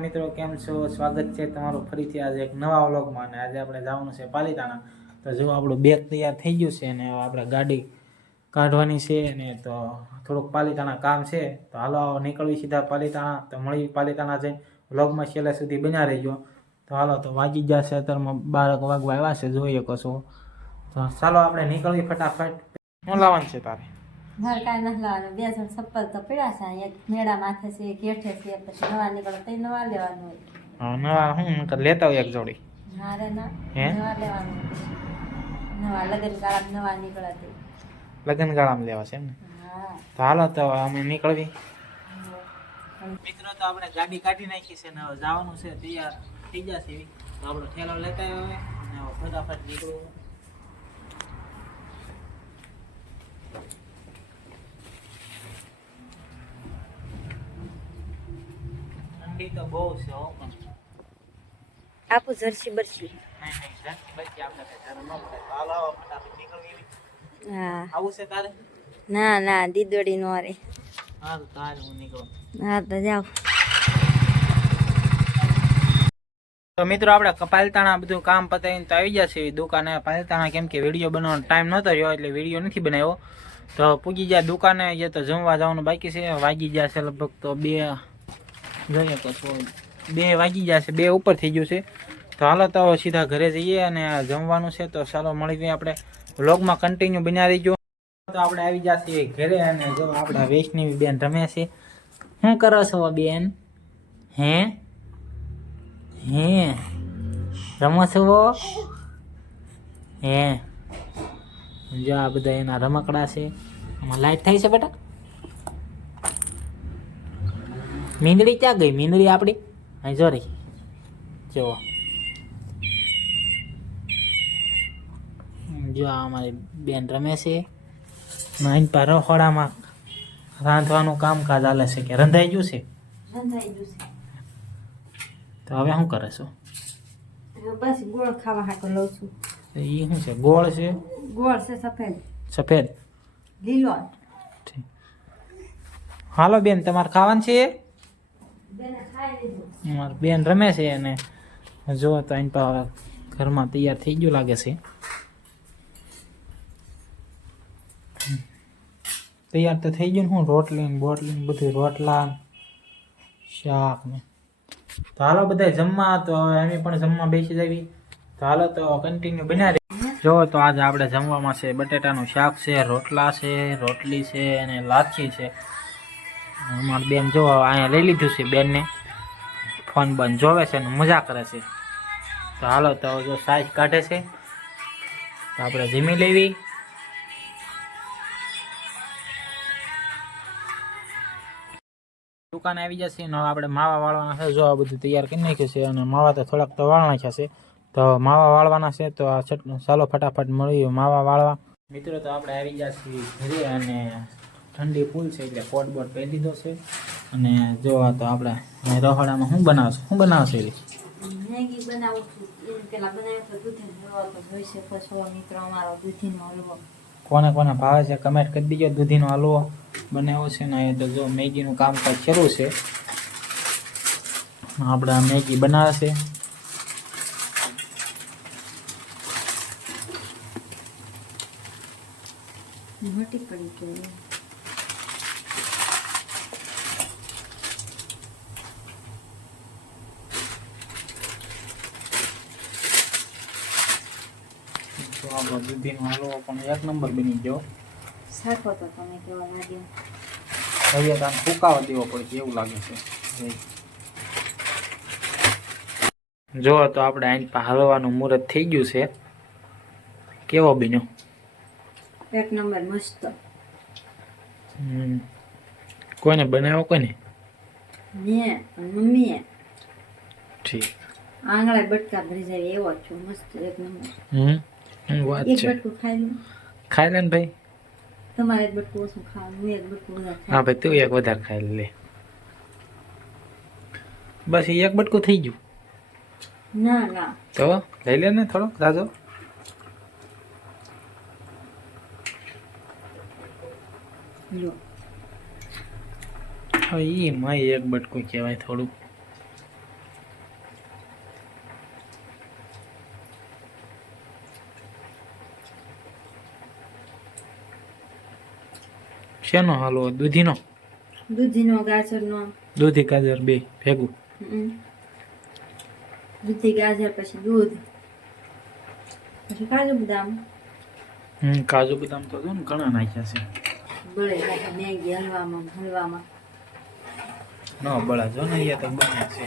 મિત્રો, કેમ છો? સ્વાગત છે તમારું ફરીથી આજે એક નવા વ્લોગમાં. અને આજે આપણે જવાનું છે પાલીતાણા. તો જો આપણું બેગ તૈયાર થઈ ગયું છે અને આપણે ગાડી કાઢવાની છે ને, તો થોડુંક પાલીતાણા કામ છે. તો હાલો નીકળવી સીધા પાલીતાણા. તો મળી પાલીતાણા જઈને વ્લોગમાં છેલ્લે સુધી બન્યા રહીજો. તો હાલો, તો વાગી જશે અત્યારમાં 12 વાગવા આવ્યા છે, જોઈએ કશું. તો ચાલો આપણે નીકળવી ફટાફટ. શું લાવવાનું છે તારે? ઘર કાંઈ નથી લાવવાનું. 2 જણ ચપ્પલ તો પડ્યા છે, એક મેળા માથે છે, એક હેઠે છે, પછી નવા નીકળે તો નવા લેવાનું હોય. હા, નવા હું લેતા હોય એક જોડી. ના રે ના, હે? નવા લેવાનું નવા લગ્ન ગાળા નવા નીકળે તે લગ્ન ગાળામાં લેવા છે એમ ને? હા. તો હાલો, તો અમે નીકળવી. મિત્રો, તો આપણે ગાડી કાઢી નાખી છે ને હવે જવાનું છે, તૈયાર થઈ જશે. તો આપણો ઠેલો લેતા આવે અને ફટાફટ નીકળવું. ઠંડી તો બહુ છે હો, પણ આપું જર્સી બરસી. નહીં પછી આપણે તારે ન પડે. તો હાલો ફટાફટ નીકળવી. હા. આવું છે તારે? ના ના, દીદોડી નો રે. હા, તો તારે હું નીકળું. હા, તો જાવ. તો મિત્રો, આપણે પાલીતાણા બધું કામ પતાવીને તો આવી જશે દુકાને પાલીતાણા, કેમ કે વિડીયો બનાવવાનો ટાઈમ નહોતો રહ્યો એટલે વિડીયો નથી બનાવ્યો. તો પૂગી ગયા દુકાને. જે તો જમવા જવાનું બાકી છે. વાગી જશે લગભગ તો 2, જોઈએ તો 2 વાગી જશે, 2 ઉપર થઈ ગયું છે. તો હાલો, તો સીધા ઘરે જઈએ અને જમવાનું છે. તો ચાલો મળીએ આપણે વ્લોગમાં, કન્ટિન્યુ બન્યા રહીજો. તો આપણે આવી જશે ઘરે અને જો આપણા વૈષ્ણવી બેન રમે છે. શું કરો છો બેન? હે રમો છો? હે, જો આ બધા એના રમકડા છે. આમાં લાઈટ થાય છે બેટા. મીંદડી ક્યાં ગઈ? મીંદડી આપણી અહીં જો રહી. જો જો આ અમારી બેન રમે છે. અહીં પર રખોડામાં રાંધવાનું કામકાજ ચાલે છે. કે રંધાઈ ગયું છે? રંધાઈ ગયું છે. તો હવે શું કરે છો? બસ ગોળ ખાવા હાટો લઉં છું. એ શું છે? ગોળ છે? ગોળ છે સફેદ. સફેદ? લીલો. હાલો બેન, તમારે ખાવાનું છે? બેને ખાઈ લીધું. મારી બેન રમે છે અને જો તો અહીં પર ઘરમાં તૈયાર થઈ ગયું લાગે છે. તૈયાર તો થઈ ગયું ને. હું રોટલી ને બોટલી ને બધું, રોટલા શાક ને. તો હાલો બધા જમવા. તો હવે અમે પણ જમવા બેસી જવી. તો હાલો, તો કન્ટિન્યુ બન્યા રહી. જો તો આજે આપણે જમવામાં છે બટેટાનું શાક છે, રોટલા છે, રોટલી છે અને લાચી છે. અમારી બેન જો અહીંયા લઈ લીધું છે. બેનને ફોન બંધ જોવે છે અને મજા કરે છે. તો હાલો, તો જો સાઈઝ કાઢે છે. તો આપણે જમી લેવી. દુકાને આવી જશે ને આપણે માવા વાળવાના છે. જો આ બધું તૈયાર કરી નાખ્યું છે અને માવા તો થોડાક તો વાળ નાખ્યા છે. તો માવા વાળવાના છે. તો આ ચાલો ફટાફટ મળીએ માવા વાળવા. મિત્રો, તો આપણે આવી જશે ઘરે અને ઠંડી ફૂલ છે એટલે કોટ બોટ પહેરી દીધો છે. અને જો તો આપણે રહોડામાં શું બનાવશે? શું બનાવશે? મેગી બનાવું છું. એ પેલા બનાવ્યો તો દૂધીનો હલવો તો જોઈ શકો છો મિત્રો, અમારો દૂધીનો હલવો. કોને કોને ભાવે છે કમેન્ટ કરી દીજો. દૂધીનો હલવો બનાવ્યો છે ને. એ તો જો મેગીનું કામકાજ શરૂ છે. આપણે મેગી બનાવે છે. મોટી પડી ગઈ. તો આપણો દૂધીનો હલવો પણ એક નંબર બની ગયો. શાકો તો તમે કેવા લાગ્યો? હવે તો આમ ફૂકાવા દેવો પડશે એવું લાગે છે. જો તો આપણે અહીં હલવાનું મુહૂર્ત થઈ ગયું છે. કેવો બન્યો? એક નંબર મસ્ત. કોઈને બનાવ્યો? કોઈને? મેં મમ્મીએ. ઠીક. આંગળા બટકા ભરી જાય એવો છો. મસ્ત એક નંબર. વાત એક છે. બટકું ખાઈ લો. ખાઈ લે ને ભાઈ. તમારે એક બટકું ઓછું ખાવાનું, હું એક બટકું વધારે હા ભાઈ, તું એક વધારે ખાઈ લે. બસ એ એક બટકું થઈ ગયું. ના ના, તો લઈ લે ને થોડોક રાજો. લો. હવે એ માય એક બટકું કહેવાય થોડું. શેનો હલવો? દૂધીનો? દૂધીનો, ગાજરનો. દૂધી ગાજર બે ભેગું. દૂધી ગાજર, પછી દૂધ, પછી કાજુ બદામ. કાજુ બદામ તો જો ને ઘણા નાખ્યા છે. બળે નાખે મેગી હલવામાં. ન બળા જો ને અહીંયા તો બને છે.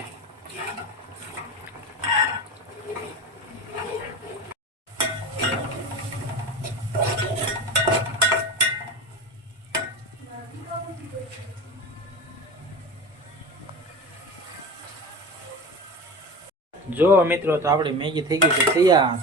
જો મિત્રો તો આપણી મેગી થઈ ગઈ છે તૈયાર.